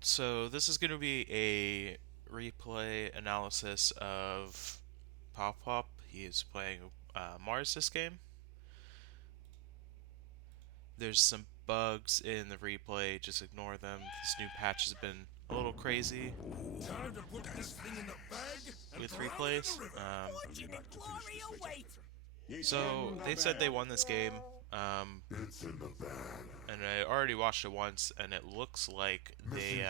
So this is going to be a replay analysis of Pop Pop. He is playing Mars this game. There's some bugs in the replay, just ignore them. This new patch has been a little crazy Time to put this thing in the bag and with throw it in the replays. river. Fortune and glory await! So they said they won this game, It's in the bag. and I already watched it once, and it looks like they,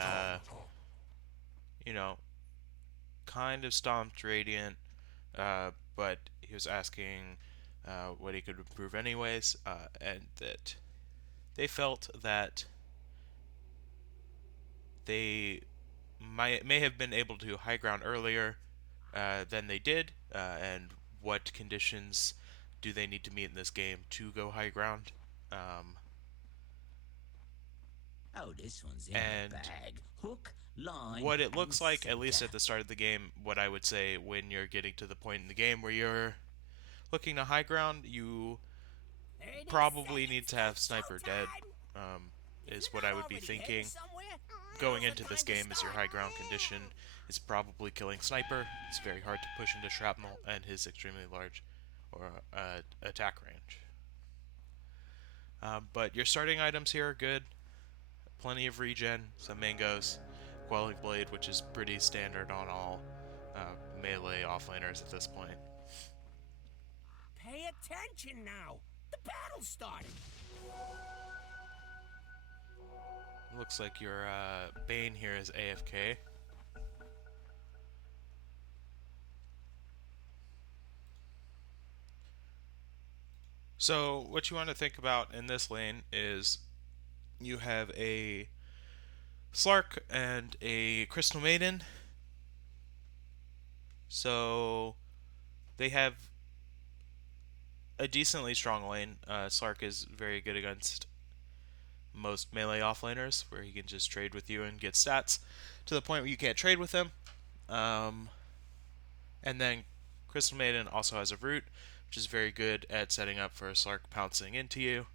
you know, kind of stomped Radiant, but he was asking what he could improve anyways, and that they felt that they may have been able to high ground earlier than they did, and what conditions do they need to meet in this game to go high ground. Um, Oh, this one's in and the bag. Hook, line, what it and looks like, at least at sinker. the start of the game, what I would say when you're getting to the point in the game where you're looking to high ground, you 30 probably need seconds to till have Sniper dead, showtime! If is you're what not I would be already heading thinking. somewhere, Going now's the into this time to game as your start. high ground condition is probably killing Sniper. It's very hard to push into Shrapnel and his extremely large or attack range. But your starting items here are good. Plenty of regen, some mangoes, Quelling Blade, which is pretty standard on all melee offlaners at this point. Pay attention now! The battle's starting! Looks like your Bane here is AFK. So what you want to think about in this lane is you have a Slark and a Crystal Maiden. So they have a decently strong lane. Slark is very good against most melee offlaners, where he can just trade with you and get stats to the point where you can't trade with him. Um, and then Crystal Maiden also has a root, which is very good at setting up for a Slark pouncing into you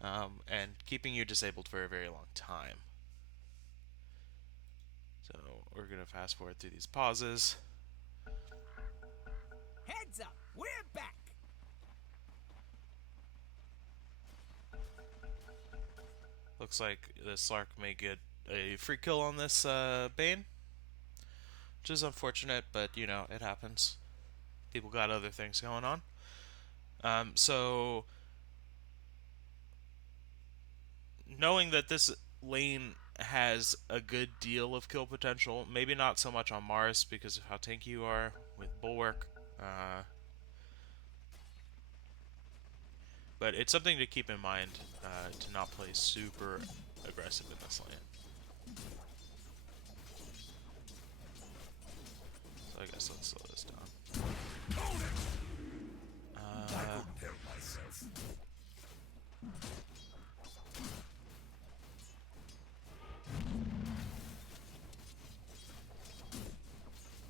and keeping you disabled for a very long time. So we're going to fast forward through these pauses. Heads up! We're back! Looks like the Slark may get a free kill on this Bane, which is unfortunate, but you know, it happens. People got other things going on. So, knowing that this lane has a good deal of kill potential, maybe not so much on Mars because of how tanky you are with Bulwark, but it's something to keep in mind to not play super aggressive in this lane. So I guess let's slow this down. I couldn't help myself.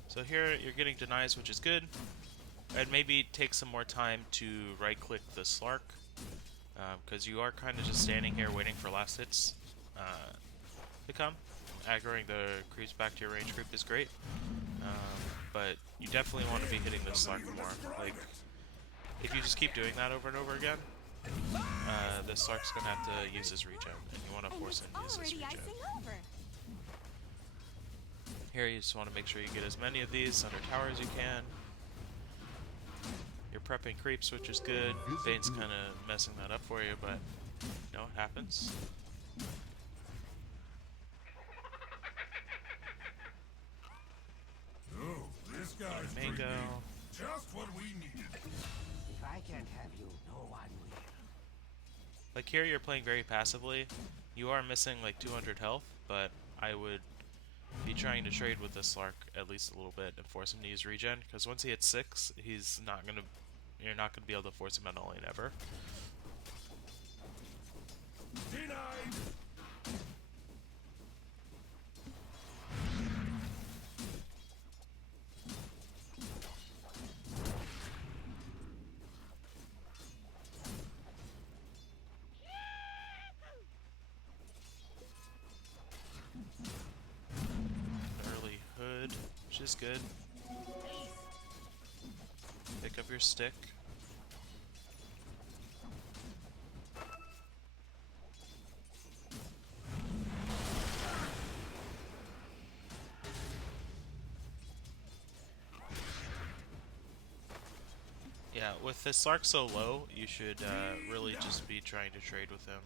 So here you're getting denies, which is good. I'd maybe take some more time to right-click the Slark, because you are kind of just standing here waiting for last hits to come. Aggroing the creeps back to your range group is great, but you definitely want to be hitting the Slark more. Like, if you just keep doing that over and over again, the Slark's going to have to use his regen, and you want to force him to use his regen. Here you just want to make sure you get as many of these under tower as you can. You're prepping creeps, which is good. Bane's kind of messing that up for you, but you know, it happens. Oh, this guy's Mango. just what we needed. If I can't have you, no one will. Like here you're playing very passively. You are missing like 200 health, but I would be trying to trade with this Slark at least a little bit and force him to use regen, because once he hits 6, he's not gonna you're not gonna be able to force him out of lane ever. Denied. which is good. Pick up your stick. Yeah, with this Slark so low, you should really just be trying to trade with him.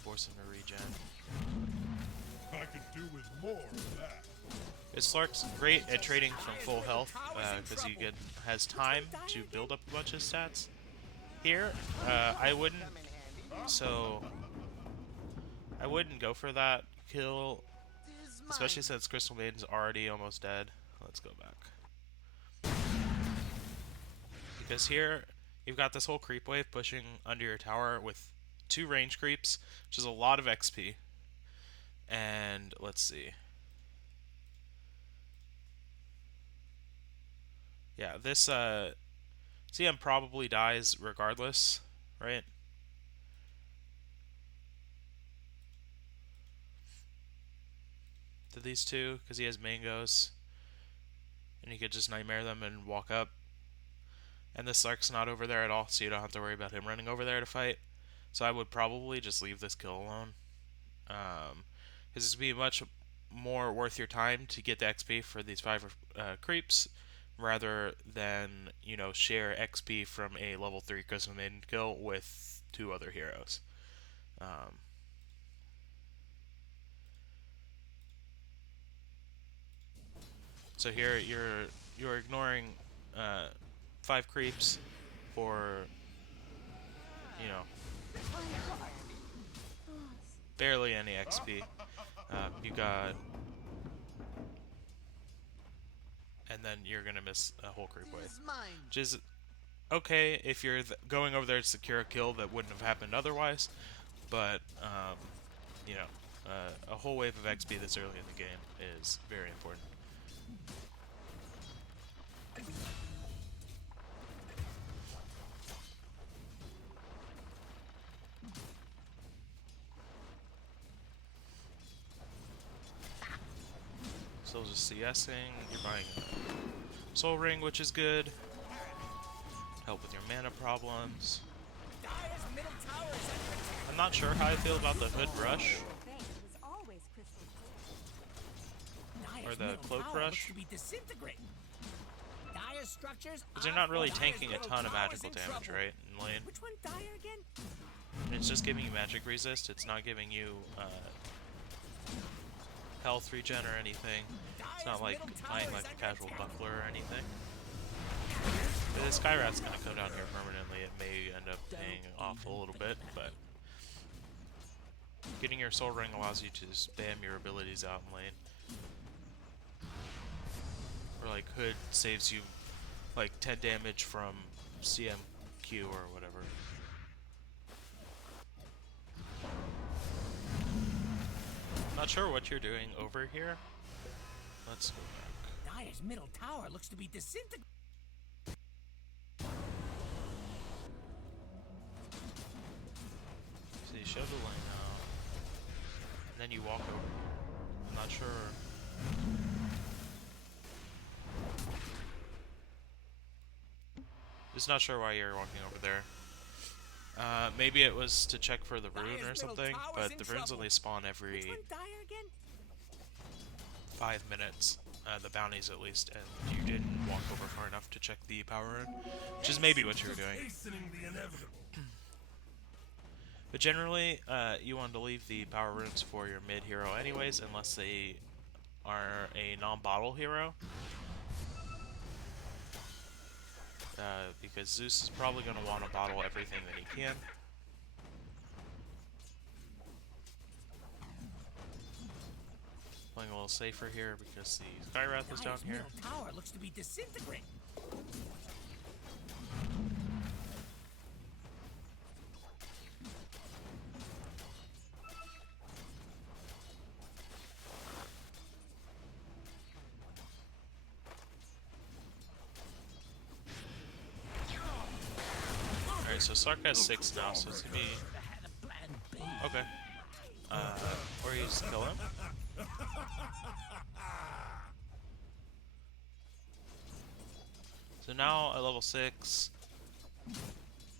Force him to regen. I could do with more of that. This Slark's great at trading from full health because he has time to build up a bunch of stats. Here, I wouldn't. So I wouldn't go for that kill, especially since Crystal Maiden's already almost dead. Let's go back. Because here, you've got this whole creep wave pushing under your tower with 2 range creeps, which is a lot of XP. And let's see. Yeah, this CM probably dies regardless, right? To these two, because he has mangoes. And you could just nightmare them and walk up. And this Slark's not over there at all, so you don't have to worry about him running over there to fight. So I would probably just leave this kill alone. Because it's going to be much more worth your time to get the XP for these 5 creeps, rather than, you know, share XP from a level 3 Crystal Maiden kill with 2 other heroes. So here you're ignoring 5 creeps for, you know, barely any XP. You got, and then you're gonna miss a whole creep wave, which is okay if you're going over there to secure a kill that wouldn't have happened otherwise. But you know, a whole wave of XP this early in the game is very important. Still just CSing, you're buying a Soul Ring, which is good. Help with your mana problems. I'm not sure how I feel about the Hood Rush. Or the Cloak Rush. Because they're not really tanking a ton of magical damage, right, in lane. Which one, Dire again? It's just giving you magic resist, it's not giving you health regen or anything. It's not like playing like a casual buckler or anything. But the Skyrat's gonna come down here permanently. It may end up paying off a little bit, but getting your Soul Ring allows you to spam your abilities out in lane. Or like Hood saves you like 10 damage from CMQ or whatever. Not sure what you're doing over here. Let's go back. Dire's middle tower looks to be disintegrating. So you show the lane out, and then you walk over here. I'm not sure. Just not sure why you're walking over there. Maybe it was to check for the rune or something, but the runes only spawn every 5 minutes, the bounties at least, and you didn't walk over far enough to check the power rune, which is maybe what you were doing. But generally, you want to leave the power runes for your mid hero anyways, unless they are a non-bottle hero. Because Zeus is probably going to want to bottle everything that he can. Playing a little safer here because the Skyrath is down here. Tower looks to be disintegrating. Alright, so Slark has 6 now, so it's gonna be... Okay. Or you just kill him. So now at level 6,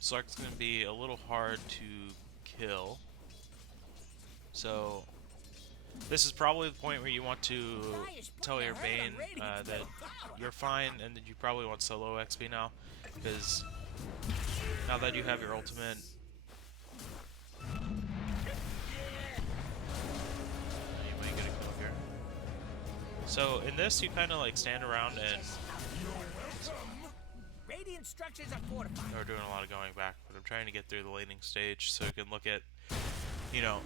Slark's going to be a little hard to kill. So this is probably the point where you want to tell your Bane that you're fine and that you probably want solo XP now, because now that you have your ultimate, you might get a kill here. So in this, you kind of like stand around and Radiant structures are fortified. we're doing a lot of going back, but I'm trying to get through the laning stage so you can look at, you know,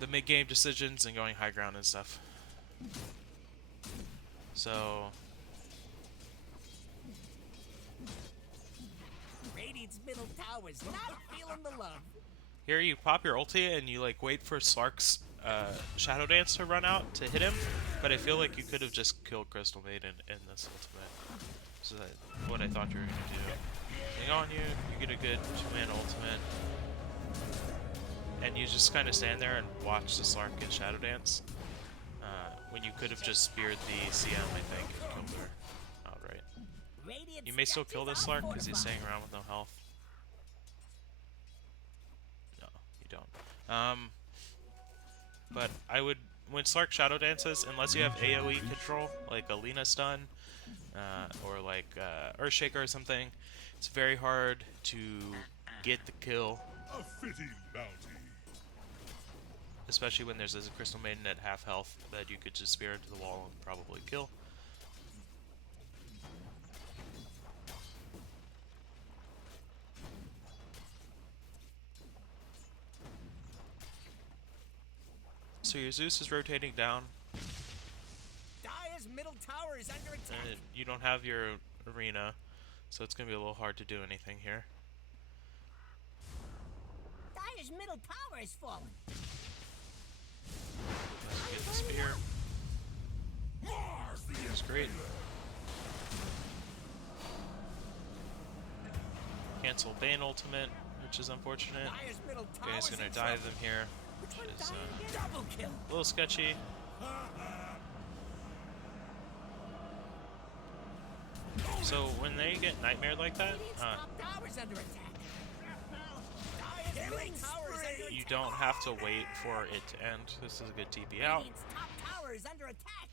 the mid-game decisions and going high ground and stuff. So Radiant's middle tower's not feeling the love. here you pop your ulti and you like wait for Slark's Shadow Dance to run out to hit him, but I feel like you could have just killed Crystal Maiden in this ultimate. So that's what I thought you were gonna do. Hang on, you get a good 2-man ultimate, and you just kind of stand there and watch the Slark get Shadow Dance. When you could have just speared the CM, I think, and killed her outright. Radiant You may still kill this structures Slark are because he's fortified. staying around with no health. No, you don't. But I would, when Slark Shadow Dances, unless you have AoE control, like a Lina stun, or like Earthshaker or something, it's very hard to get the kill, A fitting bounty. especially when there's a Crystal Maiden at half health that you could just spear into the wall and probably kill. So your Zeus is rotating down, Dire's middle tower is under attack. and you don't have your arena, so it's going to be a little hard to do anything here. Dire's middle tower is falling. Get the spear. That's great. Cancel Bane ultimate, which is unfortunate. Dire's middle tower Guy's is gonna in dive trouble. them here, Which which one is died again? Double kill. a little sketchy. So when they get nightmare like that, Radiant's top tower's under attack. Dire's middle tower is under you attack. don't have to wait for it to end. This is a good TP out. Radiant's top tower is under attack.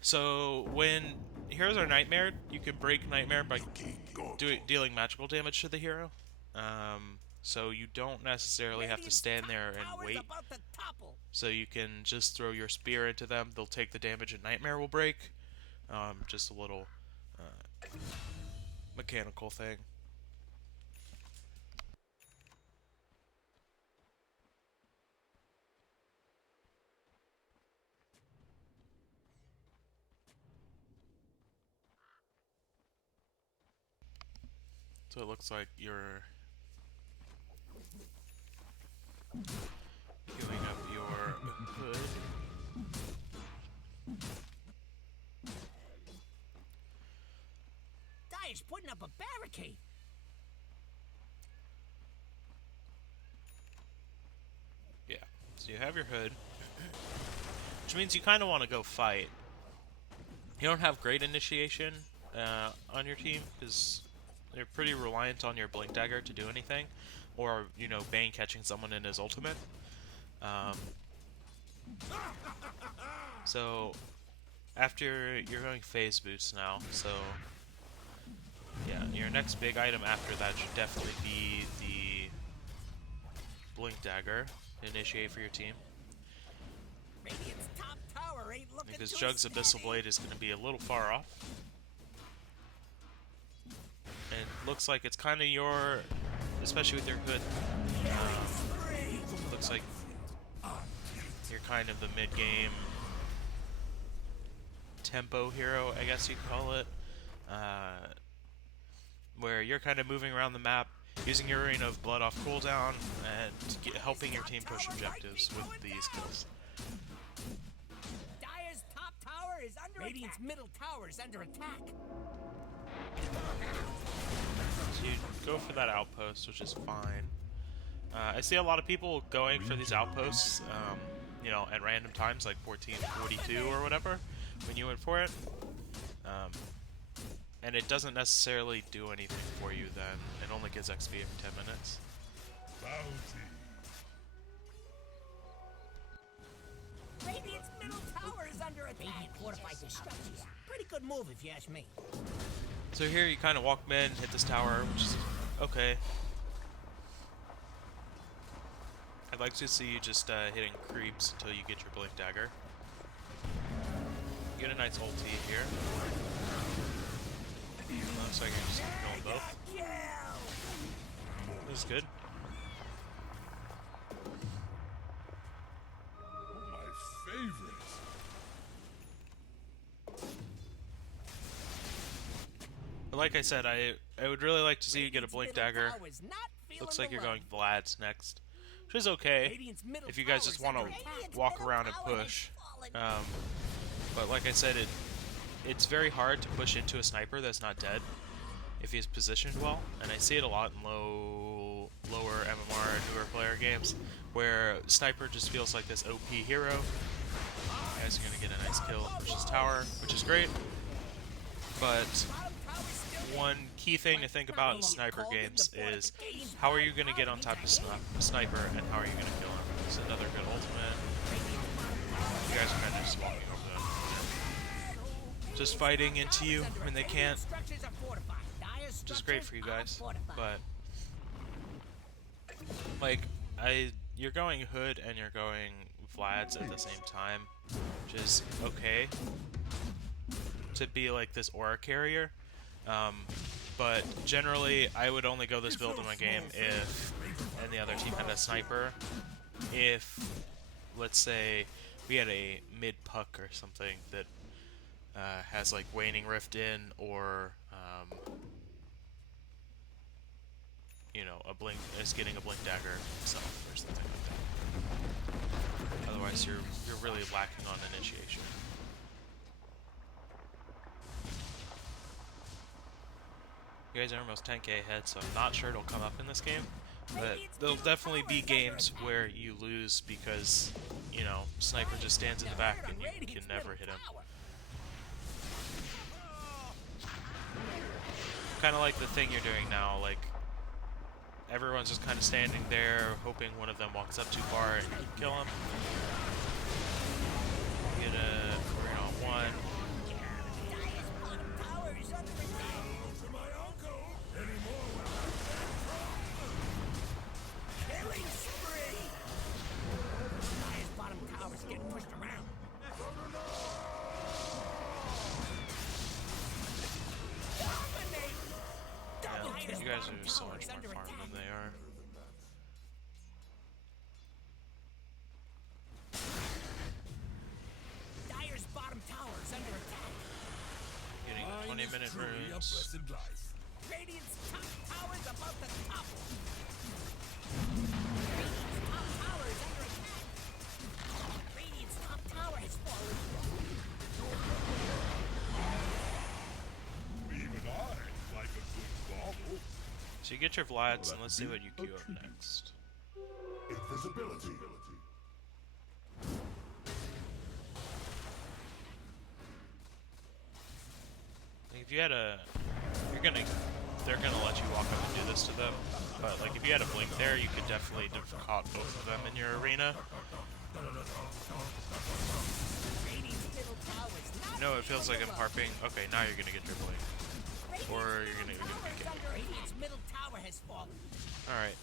So when heroes are nightmare, you can break nightmare by dealing magical damage to the hero. So you don't necessarily have to Radiant's stand top there and tower's wait. about to topple. So you can just throw your spear into them. They'll take the damage and nightmare will break. Just a little mechanical thing. So it looks like you're queuing up your hood. Dire's putting up a barricade. Yeah. So you have your hood, which means you kind of want to go fight. You don't have great initiation on your team because they're pretty reliant on your Blink Dagger to do anything, or Bane catching someone in his ultimate. So after you're going phase boost now, so yeah, your next big item after that should definitely be the Blink Dagger to initiate for your team. Radiant's top tower ain't looking Because too Jug's steady. Abyssal Blade is going to be a little far off. And it looks like it's kind of your, especially with your hood, looks like you're kind of the mid-game tempo hero, I guess you'd call it. Where you're kind of moving around the map, using your Arena of Blood off cooldown, and helping your team push objectives with these kills. Dire's top tower is under Radiant's attack. Middle tower is under attack. So you go for that outpost, which is fine. I see a lot of people going for these outposts you know, at random times, like 1442 or whatever, when you went for it. And it doesn't necessarily do anything for you then. It only gives XP every 10 minutes. Bounty. Radiant's middle tower is under attack. Radiant fortified their structures. Pretty good move if you ask me. So here you kind of walk in, hit this tower, which is okay. I'd like to see you just hitting creeps until you get your blink dagger. You get a nice ulti here. Looks like you're just going both. This is good. My favorite. But like I said, I would really like to see you get a blink dagger. Looks like you're going Vlad's next, which is okay if you guys just want to walk around and push. But like I said, it's very hard to push into a sniper that's not dead if he's positioned well, and I see it a lot in lower MMR and newer player games where sniper just feels like this OP hero. You guys are gonna get a nice kill, push his tower, which is great. But one key thing to think about in sniper games is how are you gonna get on top of sniper and how are you gonna kill him? This is another good ultimate. You guys are kind of just walking over them. Just fighting into you when they can't. Which is great for you guys. But like you're going Hood and you're going Vlad's at the same time, which is okay to be like this aura carrier. But generally I would only go this build in my game if and the other team had a sniper. If let's say we had a mid puck or something that has like Waning Rift in, or you know, is getting a blink dagger itself or something like that. Otherwise, you're really lacking on initiation. You guys are almost 10k ahead, so I'm not sure it'll come up in this game. But there'll definitely be games where you lose because, you know, sniper just stands in the back and you can never hit him. Kind of like the thing you're doing now, like everyone's just kind of standing there hoping one of them walks up too far and you can kill him. Get a 3-on-1. You guys are so much more farm than they are. Dire's bottom tower is under attack. Getting 20-minute runes. Radiant's top tower is about to topple. Radiant's top tower is under attack. Radiant's top tower has fallen. Even I like a good bobble. So you get your Vlads, and let's see what you queue up next. Invisibility. If you had they're gonna let you walk up and do this to them. But like if you had a blink there, you could definitely have caught both of them in your arena. You know, it feels like I'm harping. Okay, now you're gonna get your blink. Or you're gonna get Alright,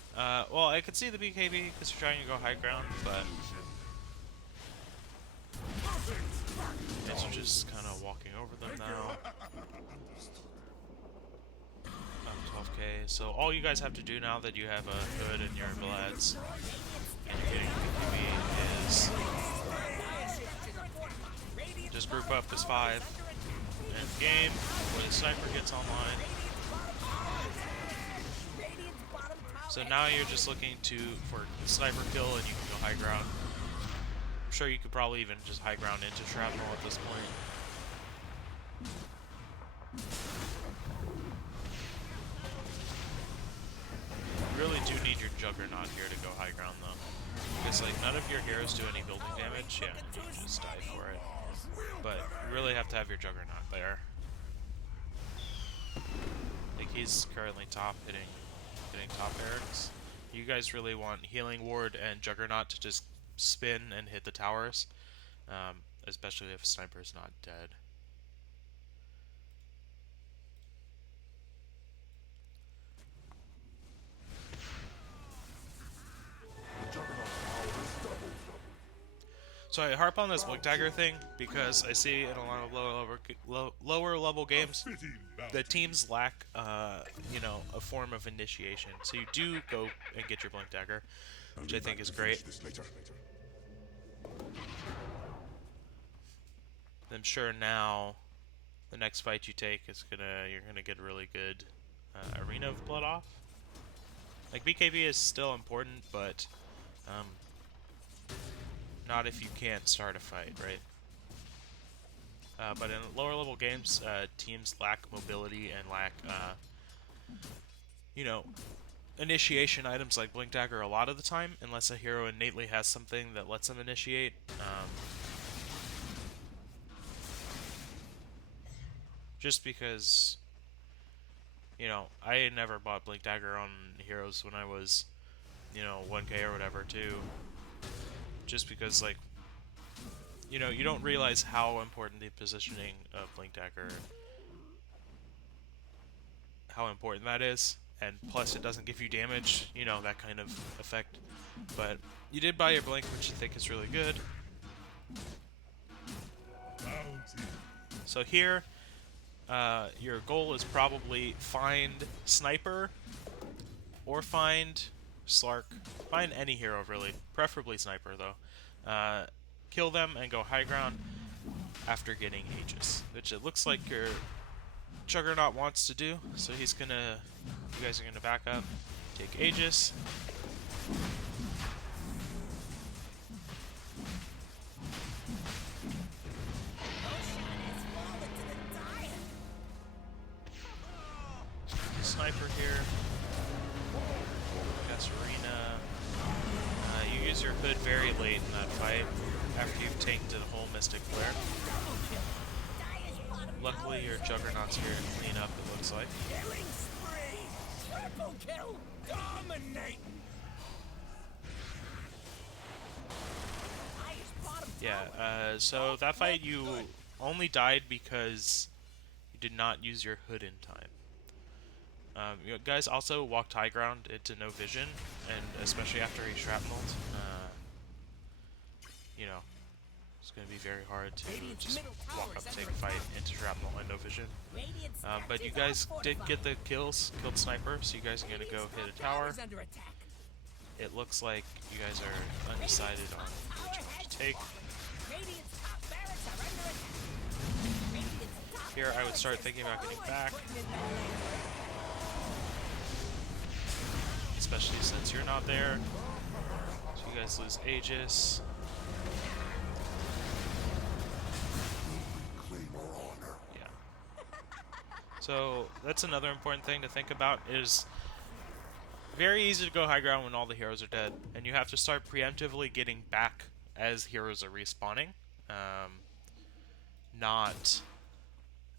well, I could see the BKB because you're trying to go high ground, but it's just kind of walking over them now. About 12k, so all you guys have to do now that you have a Hood and your Vlads and you're getting BKB is just group up as 5 and game when a sniper gets online. So now you're just looking for the sniper kill and you can go high ground. I'm sure you could probably even just high ground into shrapnel at this point. You really do need your Juggernaut here to go high ground though. Because, like, none of your heroes do any building damage. Yeah, you just die for it. But you really have to have your Juggernaut there. Like, he's currently top hitting top barracks. You guys really want Healing Ward and Juggernaut to just spin and hit the towers. Especially if Sniper's not dead. So I harp on this Blink Dagger thing because I see in a lot of lower level games the teams lack, you know, a form of initiation. So you do go and get your Blink Dagger, which I think is great. I'm sure now the next fight you take is you're gonna get a really good Arena of Blood off. Like, BKB is still important, but not if you can't start a fight, right? But in lower level games, teams lack mobility and lack, you know, initiation items like Blink Dagger a lot of the time, unless a hero innately has something that lets them initiate. Just because, you know, I never bought Blink Dagger on heroes when I was, you know, 1K or whatever, too. Just because, like, you know, you don't realize how important the positioning of Blink Dagger, how important that is, and plus it doesn't give you damage, you know, that kind of effect. But you did buy your Blink, which I think is really good. So here, your goal is probably find Sniper, or find Slark, find any hero really, preferably Sniper though. Kill them and go high ground after getting Aegis, which it looks like your Juggernaut wants to do. So he's gonna, you guys are gonna back up, take Aegis. Sniper here. Got Arena. You use your hood very late in that fight, after you've tanked a whole Mystic Flare. Luckily, your Juggernaut's here to clean up, it looks like. Killing spree! Triple kill! Dominate! Yeah, so that fight you only died because you did not use your hood in time. You guys also walked high ground into no vision, and especially after he shrapneled, you know, it's going to be very hard to just walk up, take a fight into shrapnel and no vision. But you guys did get the kills, killed Sniper, so you guys are going to go hit a tower. It looks like you guys are undecided on which one to take. Here I would start thinking about getting back, especially since you're not there. So you guys lose Aegis. Yeah. So that's another important thing to think about, is very easy to go high ground when all the heroes are dead, and you have to start preemptively getting back as heroes are respawning, not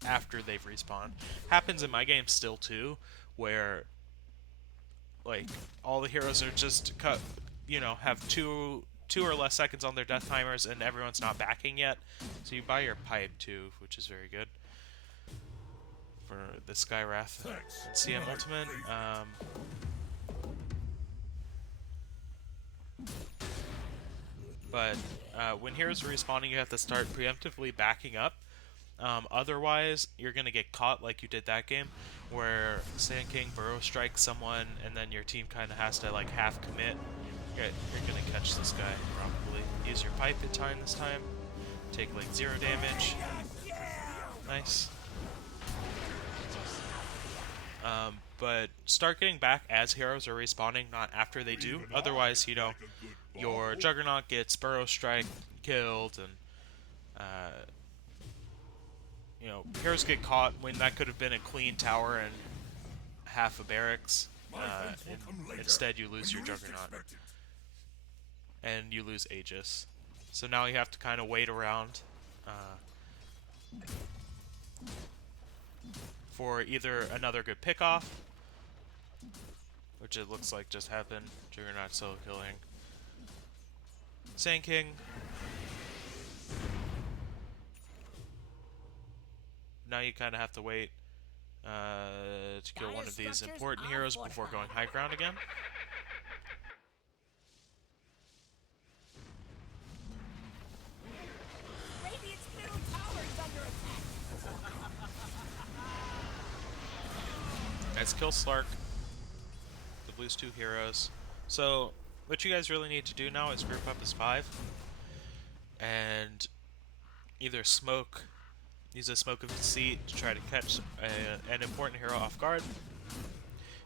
after they've respawned. Happens in my game still too, where like all the heroes are just you know, have two or less seconds on their death timers, and everyone's not backing yet. So you buy your pipe too, which is very good for the Skywrath and CM Ultimate. But when heroes are respawning, you have to start preemptively backing up. Otherwise, you're going to get caught like you did that game, where Sand King burrow strikes someone, and then your team kind of has to like half commit. You're going to catch this guy, probably. Use your pipe in time this time. Take like 0 damage. Nice. But start getting back as heroes are respawning, not after they do. Otherwise, you know, your Juggernaut gets burrow strike killed, and you know, heroes get caught when that could have been a clean tower and half a barracks. Instead, you lose your Juggernaut. and you lose Aegis. So now you have to kind of wait around for either another good pickoff, which it looks like just happened. Juggernaut solo killing Sand King. Now you kind of have to wait to kill one of these important heroes before going high ground again. Radiant's middle tower is under attack. Let's kill Slark. The blue's 2 heroes. So what you guys really need to do now is group up as 5 and either use a smoke of deceit to try to catch an important hero off guard.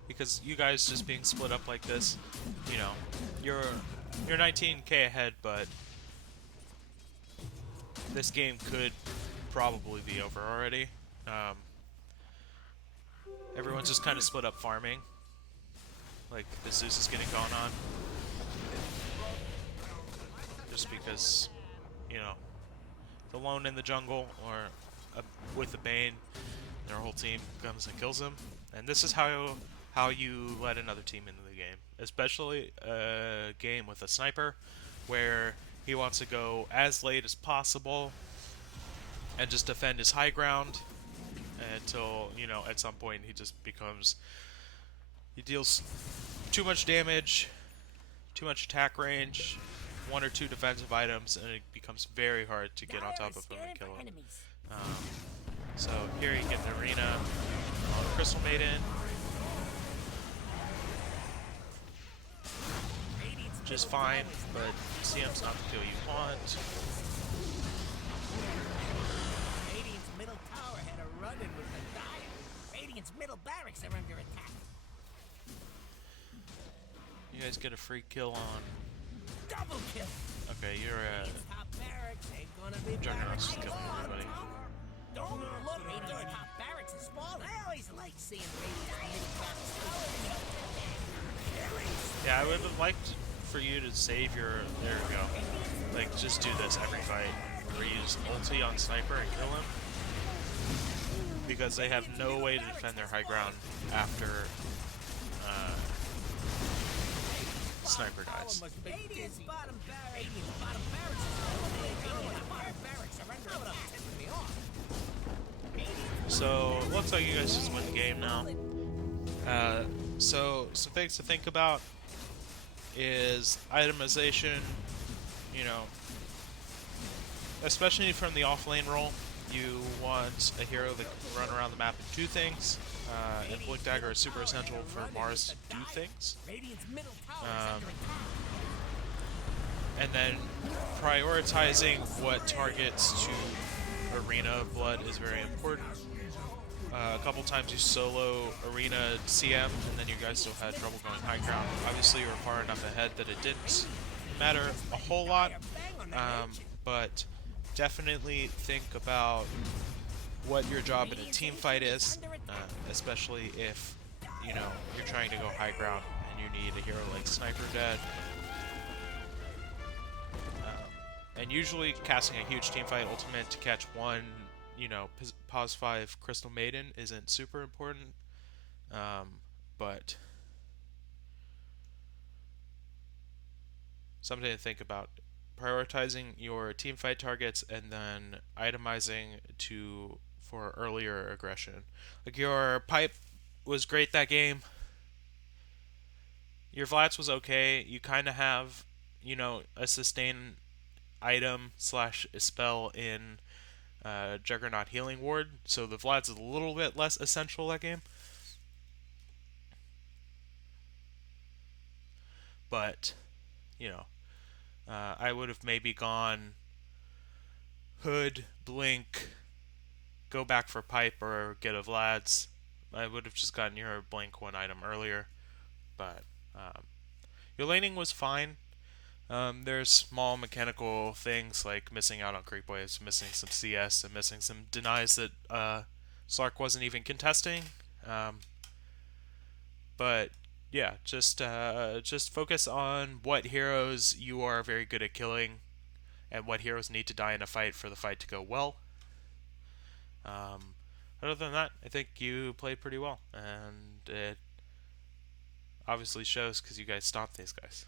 Because you guys just being split up like this, you know, you're 19k ahead, but this game could probably be over already. Everyone's just kind of split up farming. Like, the Zeus is getting going on. Just because, you know, the lone in the jungle or with the Bane, their whole team comes and kills him. And this is how you let another team into the game. Especially a game with a sniper where he wants to go as late as possible and just defend his high ground until, you know, at some point he just becomes... He deals too much damage, too much attack range, 1 or 2 defensive items, and it becomes very hard to get on top of him and kill him. So here you get the arena on Crystal Maiden, which is fine, but CM's not the kill you want. Radiant's middle tower had a run-in with the Dire. Radiant's middle barracks are under attack. You guys get a free kill on... Double kill. Okay, you're Radiant's top barracks ain't gonna be Juggernaut's barracks. killing everybody. Don't look, Radiant's top barracks is falling. I always like seeing Radiant's middle barracks. Yeah, I would have liked for you to save your... There we go. Like, just do this every fight. Where you use ulti on Sniper and kill him. Because they have no way to defend their high ground after Sniper dies. Radiant's bottom barracks are under attack. So, looks like you guys just win the game now. So, some things to think about is itemization, you know, especially from the offlane role. You want a hero that can run around the map and do things, and Blink Dagger is super essential for Mars to do things. And then prioritizing what targets to Arena Blood is very important. A couple times you solo Arena CM, and then you guys still had trouble going high ground. Obviously you were far enough ahead that it didn't matter a whole lot, but definitely think about what your job in a team fight is, especially if, you know, you're trying to go high ground and you need a hero like Sniper dead. And usually casting a huge teamfight ultimate to catch one, you know, pos 5 Crystal Maiden isn't super important, but something to think about. Prioritizing your teamfight targets and then itemizing for earlier aggression. Like, your pipe was great that game. Your Vlads was okay. You kind of have, you know, a sustain item slash spell in Juggernaut Healing Ward, so the Vlad's is a little bit less essential that game. But, you know, I would have maybe gone Hood, Blink, go back for Pipe, or get a Vlad's. I would have just gotten your Blink one item earlier, but your laning was fine. There's small mechanical things like missing out on creep waves, missing some CS, and missing some denies that Slark wasn't even contesting. But yeah, just focus on what heroes you are very good at killing, and what heroes need to die in a fight for the fight to go well. Um, Other than that, I think you played pretty well, and it obviously shows because you guys stomped these guys.